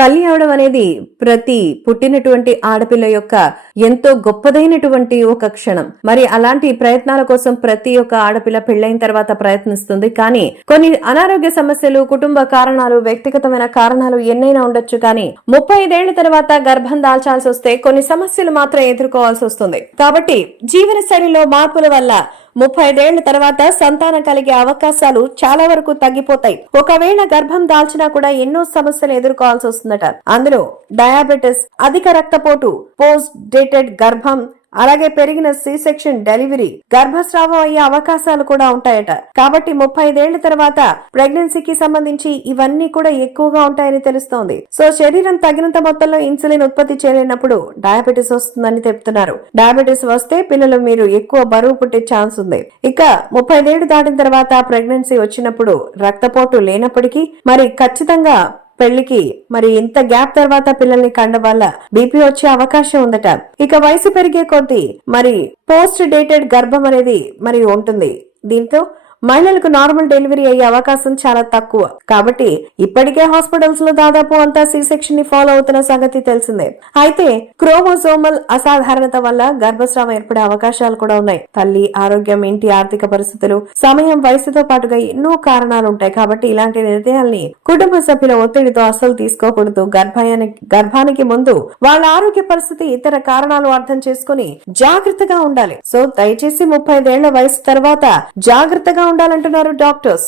తల్లి అవడం అనేది ప్రతి పుట్టినటువంటి ఆడపిల్ల యొక్క ఎంతో గొప్పదైనటువంటి ఒక క్షణం. మరి అలాంటి ప్రయత్నాల కోసం ప్రతి ఒక్క ఆడపిల్ల పెళ్లైన తర్వాత ప్రయత్నిస్తుంది. కానీ కొన్ని అనారోగ్య సమస్యలు, కుటుంబ కారణాలు, వ్యక్తిగతమైన కారణాలు ఎన్నైనా ఉండొచ్చు. కానీ 35 తర్వాత గర్భం దాల్చాల్సి వస్తే కొన్ని సమస్యలు మాత్రం ఎదుర్కోవాల్సి వస్తుంది. కాబట్టి జీవన శైలిలో మార్పుల వల్ల 35 తర్వాత సంతానం కలిగే అవకాశాలు చాలా వరకు తగ్గిపోతాయి. ఒకవేళ గర్భం దాల్చినా కూడా ఎన్నో సమస్యలు ఎదుర్కోవాల్సి వస్తుందట. అందులో డయాబెటిస్, అధిక రక్తపోటు, పోస్ట్ డేటెడ్ గర్భం, అలాగే పెరిగిన సి సెక్షన్ డెలివరీ, గర్భస్రావం అయ్యే అవకాశాలు కూడా ఉంటాయట. కాబట్టి 35 తర్వాత ప్రెగ్నెన్సీకి సంబంధించి ఇవన్నీ కూడా ఎక్కువగా ఉంటాయని తెలుస్తోంది. సో శరీరం తగినంత మొత్తంలో ఇన్సులిన్ ఉత్పత్తి చేయలేనప్పుడు డయాబెటిస్ వస్తుందని చెప్తున్నారు. డయాబెటిస్ వస్తే పిల్లలు మీరు ఎక్కువ బరువు పుట్టే ఛాన్స్ ఉంది. ఇక 35 దాటిన తర్వాత ప్రెగ్నెన్సీ వచ్చినప్పుడు రక్తపోటు లేనప్పటికీ మరి ఖచ్చితంగా పెళ్లికి మరి ఇంత గ్యాప్ తర్వాత పిల్లల్ని కండం వల్ల బీపీ వచ్చే అవకాశం ఉందట. ఇక వయసు పెరిగే కొద్దీ మరి పోస్ట్ డేటెడ్ గర్భం అనేది మరి ఉంటుంది. దీంతో మహిళలకు నార్మల్ డెలివరీ అయ్యే అవకాశం చాలా తక్కువ. కాబట్టి ఇప్పటికే హాస్పిటల్స్ లో దాదాపు అంతా సి సెక్షన్ ని ఫాలో అవుతున్న సంగతి తెలిసిందే. అయితే క్రోమోజోమల్ అసాధారణత వల్ల గర్భస్రావం ఏర్పడే అవకాశాలు కూడా ఉన్నాయి. తల్లి ఆరోగ్యం, ఇంటి ఆర్థిక పరిస్థితులు, సమయం, వయసుతో పాటుగా ఎన్నో కారణాలు ఉంటాయి. కాబట్టి ఇలాంటి నిర్ణయాల్ని కుటుంబ సభ్యుల ఒత్తిడితో అస్సలు తీసుకోకూడదు. గర్భానికి ముందు వాళ్ళ ఆరోగ్య పరిస్థితి, ఇతర కారణాలు అర్థం చేసుకుని జాగ్రత్తగా ఉండాలి. సో దయచేసి 35 వయసు తర్వాత జాగ్రత్తగా ఉండాలంటున్నారు డాక్టర్స్.